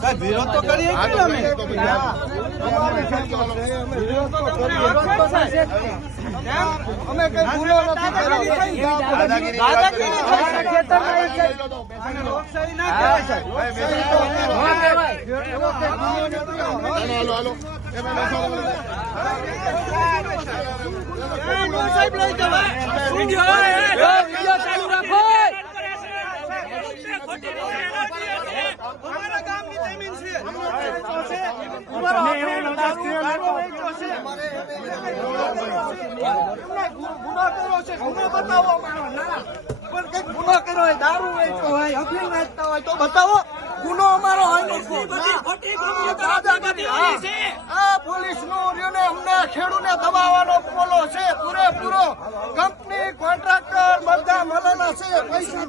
સાહેબ વિરોધ તો કરીએ કે અમે અમે કઈ ભૂલો નથી ગુનો કર્યો હોય, દારૂ વેચતો હોય, અફીણ વેચતા હોય તો બતાવો. ગુનો અમારો આ પોલીસ નો અમને ખેડૂને દબાવવાનો બોલો છે પૂરેપૂરો. કંપની કોન્ટ્રાક્ટર બધા મળેલા છે પૈસા